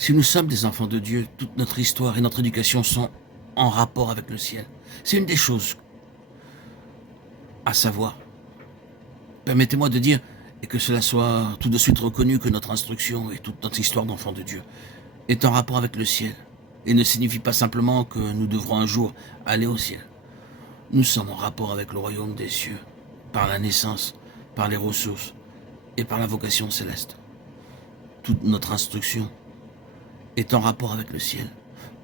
Si nous sommes des enfants de Dieu, toute notre histoire et notre éducation sont en rapport avec le ciel. C'est une des choses à savoir. Permettez-moi de dire, et que cela soit tout de suite reconnu, que notre instruction et toute notre histoire d'enfants de Dieu est en rapport avec le ciel, et ne signifie pas simplement que nous devrons un jour aller au ciel. Nous sommes en rapport avec le royaume des cieux, par la naissance, par les ressources et par la vocation céleste. Toute notre instruction est en rapport avec le ciel.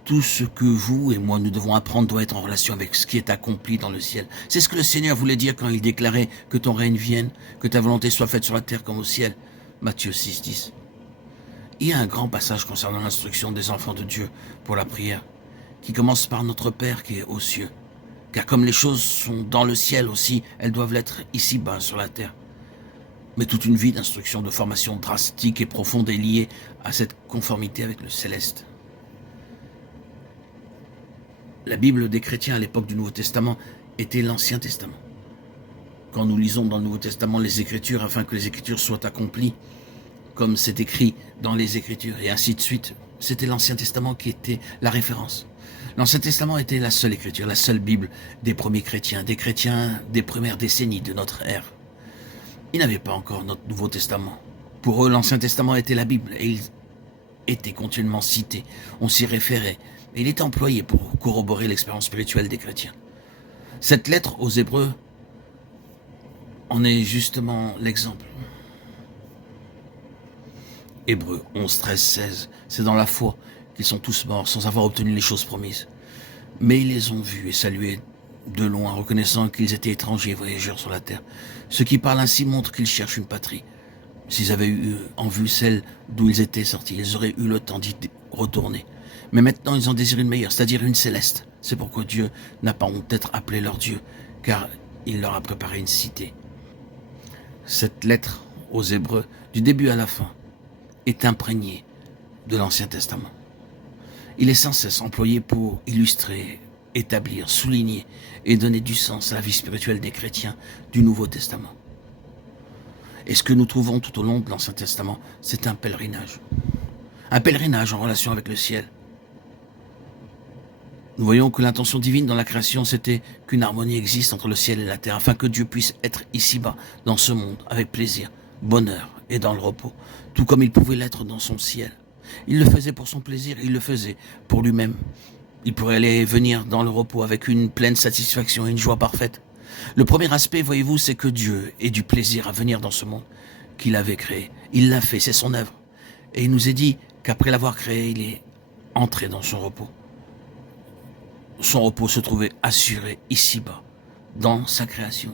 Tout ce que vous et moi nous devons apprendre doit être en relation avec ce qui est accompli dans le ciel. C'est ce que le Seigneur voulait dire quand il déclarait que ton règne vienne, que ta volonté soit faite sur la terre comme au ciel. Matthieu 6, 10. Il y a un grand passage concernant l'instruction des enfants de Dieu pour la prière, qui commence par notre Père qui est aux cieux. Car comme les choses sont dans le ciel aussi, elles doivent l'être ici-bas sur la terre. Mais toute une vie d'instruction, de formation drastique et profonde est liée à cette conformité avec le céleste. La Bible des chrétiens à l'époque du Nouveau Testament était l'Ancien Testament. Quand nous lisons dans le Nouveau Testament les Écritures, afin que les Écritures soient accomplies, comme c'est écrit dans les Écritures, et ainsi de suite, c'était l'Ancien Testament qui était la référence. L'Ancien Testament était la seule Écriture, la seule Bible des premiers chrétiens des premières décennies de notre ère. Ils n'avaient pas encore notre Nouveau Testament. Pour eux, l'Ancien Testament était la Bible, et il était continuellement cité, on s'y référait, et il était employé pour corroborer l'expérience spirituelle des chrétiens. Cette lettre aux Hébreux en est justement l'exemple. Hébreux 11, 13, 16, c'est dans la foi qu'ils sont tous morts sans avoir obtenu les choses promises. Mais ils les ont vus et salués de loin, reconnaissant qu'ils étaient étrangers et voyageurs sur la terre. Ceux qui parlent ainsi montrent qu'ils cherchent une patrie. S'ils avaient eu en vue celle d'où ils étaient sortis, ils auraient eu le temps d'y retourner. Mais maintenant, ils en désirent une meilleure, c'est-à-dire une céleste. C'est pourquoi Dieu n'a pas honte d'être appelé leur Dieu, car il leur a préparé une cité. Cette lettre aux Hébreux, du début à la fin, est imprégnée de l'Ancien Testament. Il est sans cesse employé pour illustrer, établir, souligner et donner du sens à la vie spirituelle des chrétiens du Nouveau Testament. Et ce que nous trouvons tout au long de l'Ancien Testament, c'est un pèlerinage. Un pèlerinage en relation avec le ciel. Nous voyons que l'intention divine dans la création, c'était qu'une harmonie existe entre le ciel et la terre, afin que Dieu puisse être ici-bas, dans ce monde, avec plaisir, bonheur et dans le repos, tout comme il pouvait l'être dans son ciel. Il le faisait pour son plaisir, il le faisait pour lui-même. Il pourrait aller et venir dans le repos avec une pleine satisfaction et une joie parfaite. Le premier aspect, voyez-vous, c'est que Dieu ait du plaisir à venir dans ce monde qu'il avait créé. Il l'a fait, c'est son œuvre. Et il nous est dit qu'après l'avoir créé, il est entré dans son repos. Son repos se trouvait assuré ici-bas, dans sa création.